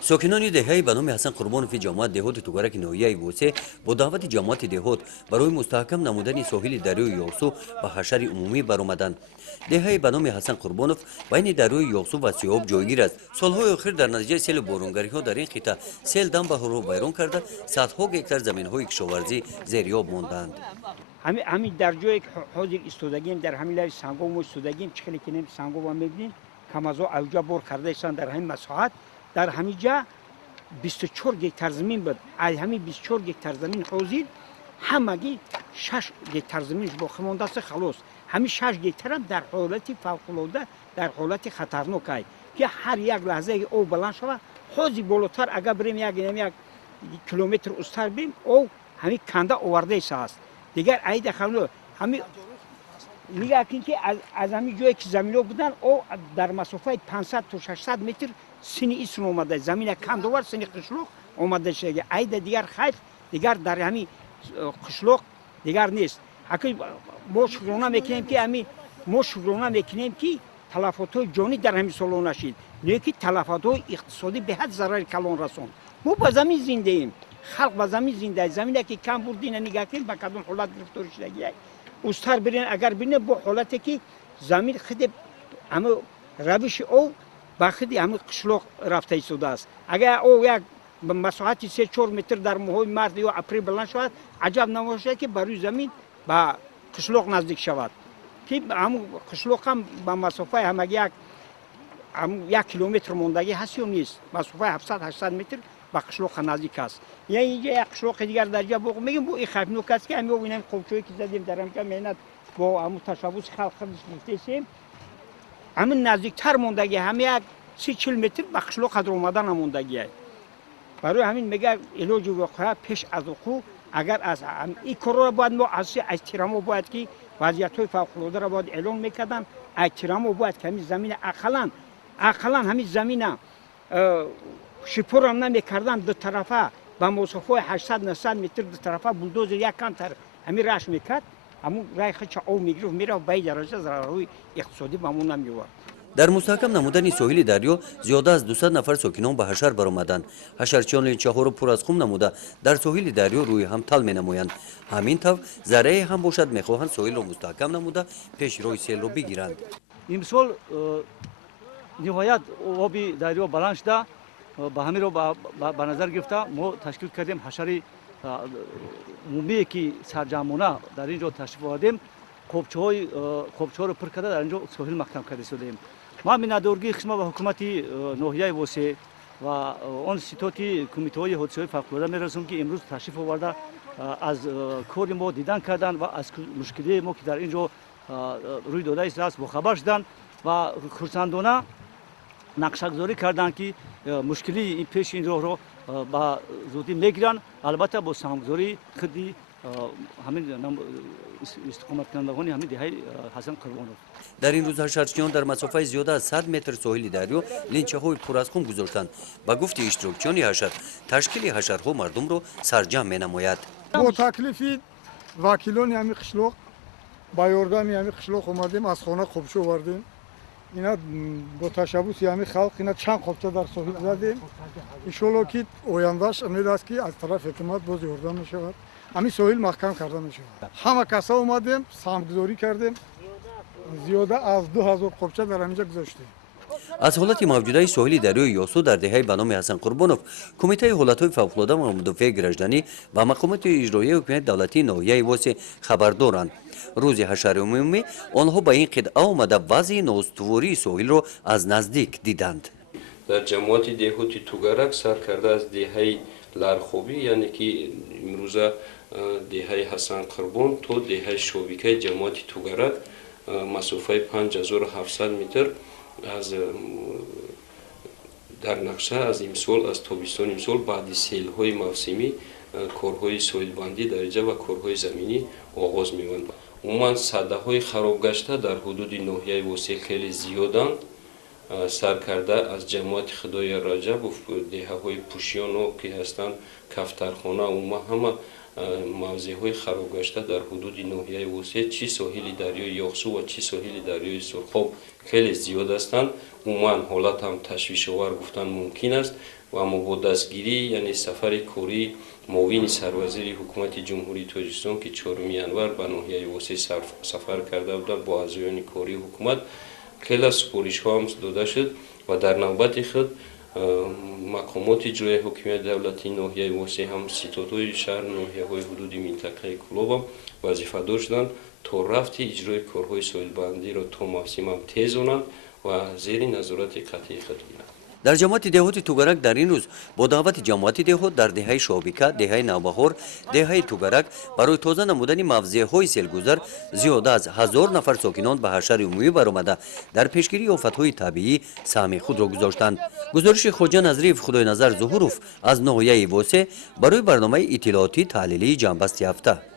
ساکنان دهه به نام حسن قربانوف جماعت دهات توگرک ناحیه بوسه با دعوت جماعت دهات برای مستحکم نمودن ساحل دریای یاغسو به حشر عمومی برآمدند. دهه به نام حسن قربانوف بین دریای یاغسو و سیاب جایگیر است. سالهای اخیر در نتیجه سیل بارانگری ها در این خطه سیل دم به رو ویران کرده صدها گکتار زمین های کشاورزی زیریاب ماندند. همین در جایی که حاضر ایستادگیم در همین لای سنگو ایستادگیم چخلی کنیم سنگو و میبینیم کمازو اوجا بر کرده ایستان در همین مساحت در همین جا 24 گکتار زمین بود. از همین 24 گکتار زمین حاضر همگی 6 گکتار زمینش باقی مانده است خلاص. همین 6 گکتار هم در حالت فوق‌العاده در حالت خطرناک است که هر یک لحظه او بلند شود حاضر بالاتر اگر بریم یک کیلومتر استر بریم او همین کنده آورده است. دیگر ای دخلو همین میگه که از همین جایی که زمینو بودن او در مسافت 500 تا 600 متر سینی ایسون اومده زمین کندوار سینی قشلوق اومده شده ای دیگر خیلی دیگر در همین قشلوق دیگر نیست. حقیقت ما شکرانه میکنیم که همین ما شکرانه میکنیم که تلفات‌های جانی در همین سالو نشید نه که تلفات‌های اقتصادی به حد ضرر کلان رسوند. ما با زمین زنده ایم. خلق با زمین زنده است. زمینی که کم بردین نگاه کنید با کدوم حالت گرفتار شدگی است. استر برین اگر بینه با حالتی که زمین خود همه روش او با خود همه قشلوق رفته ایستاده است. اگر او یک مساحت 3-4 متر در ماه مارس یا اپریل بلند شود عجب نباشد که بروی زمین با قشلوق نزدیک شود که همون قشلوق هم با مسافت همه یک کیلومتر ماندگی هست یا نیست مسافت 700-800 متر با قشلوق نزدیک است. یعنی اینجا یک قشلوق دیگر در جا بگم میگم با این خفنوک است که همین ببینیم قوچویی که زدیم در همین مهنت با همون تشابوس خلق گفتیم همین نزدیکتر ماندگی همین یک 30-40 متر با قشلوق قدر اومدن ماندگی است. برای همین میگه علاج واقعا پیش از وقوع اگر از این کار را باید ما از تیرامو باید که وضعیت‌های فوق‌العاده را باید اعلان میکردن از تیرامو باید که همین زمین اقلا همین زمین شپور هم نمیکردن دو طرفه با مسافت 800-900 متر دو طرفه بولدوزر یک کانتر همین راش میکرد همون رای خچ او میگرفت میره به این درجه ضررهای اقتصادی بهمون نمیوارد. در مستحکم نمودن ساحل دریا زیاده از 200 نفر ساکنان به حشر برآمدند. حشرچیان چهار پر از خون نموده در ساحل دریا روی هم تل می‌نمایند. همین طور ذره هم باشد میخواهند ساحل را مستحکم نموده پیش روی سیل را بگیرند. امسال نهایت آبی دریا بلند شده با همین رو به نظر گرفته ما تشکیل کردیم حشر عمومی که سرجمانه در اینجا تشریف آوردیم خوبچه‌ها رو پر کرده در اینجا ساحل محکم کرده شدیم. ما میانجوری خشم و حکومت ناحیه واسه و آن سیتاتی کمیته حادثه‌های فوق‌العاده می‌رسونم که امروز تشریف آورده از کار ما دیدن کردن و از مشکلی ما که در اینجا روی داده است با خبر شدن و خرسندانه نقشه‌گذاری کردن که مشکلی این پیش این راه رو با زودی میگیرن البته با سهام‌گذاری خودی همین استقامت کنندگان همین دهه حسن قربانوف. در این روز حشرچیان در مسافت زیاده از 100 متر ساحل دریا لینچه‌های پر از خون گذاشتند. با گفته اشتراکچیان حشر تشکیل حشرها مردم را سرجم می‌نماید. با تکلیف وکیلان همین قشلوق با یاردن همین قشلوق اومدیم از خانه خوبچه آوردیم. اینا با تشبوس همین خلق اینا چند خوبچه در ساحل زدیم. ان شاءالله که آیندهش امید است که از طرف حکومت باز یاردن می‌شود. همین ساحل محکم کرده می‌شود. همه کسا اومدیم سهام‌گذاری کردیم. زیاده از 2000 خوبچه در اینجا گذاشتیم. از حالت موجوده ساحل دریای یاسو در دهه به نام حسن قربانوف کمیته حالت‌های فوق‌العاده و مدافع گردشدنی و مقامات اجرایی حکومت دولتی ناحیه واسه خبر دارند. روز حشر عمومی آنها به این قطعه آمده وضع نااستواری ساحل را از نزدیک دیدند. در جماعت دهاتی توگرک سر کرده از دهه لرخوبی یعنی که امروز دهه حسن قربان تا دهه شویکه جماعت توگرک مسافه 5700 متر از در نقشه از امسال از تابستان امسال بعد سیل‌های موسمی کارهای ساحلبندی درجه و کارهای زمینی آغاز می‌شوند. عموما سده‌های خراب گشته در حدود ناحیه واسه خیلی زیادند. سر کرده از جماعت خدای رجب و دهه‌های پوشیان که هستند کفترخانه عموما همه موضع‌های خراب گشته در حدود ناحیه واسه چی ساحل دریای یاغسو و چی ساحل دریای سرخاب خیلی زیاد هستند. عموما حالت هم تشویش آور گفتن ممکن است و اما با دستگیری یعنی سفر کوری معاون سروزیر حکومت جمهوری تاجیکستان که 4 ینور به ناحیه واسه سفر کرده بودند با اعضایان کاری حکومت خیلی سپارش ها هم داده شد و در نوبت خود مقامات اجرای حکومت دولتی ناحیه واسه هم ستادهای شهر ناحیه های حدود منطقه کلوب هم وظیفه دار شدند تا رفت اجرای کارهای ساحلبندی را تا موسم هم تیز کنند و زیر نظارت قطعی خود گیرند. در جماعت دهات توگرک در این روز با دعوت جماعت دهات در دهه شابیکه، دهه نوبهار، دهه توگرک برای تازه نمودن موضع های سیلگذر زیاده از 1000 نفر ساکنان به حشر عمومی برآمده در پیشگیری آفت‌های طبیعی سهم خود را گذاشتند. گزارش خواجه نظریف خدای نظر ظهوروف از ناحیه واسه برای برنامه اطلاعاتی تحلیلی جنبست یافته.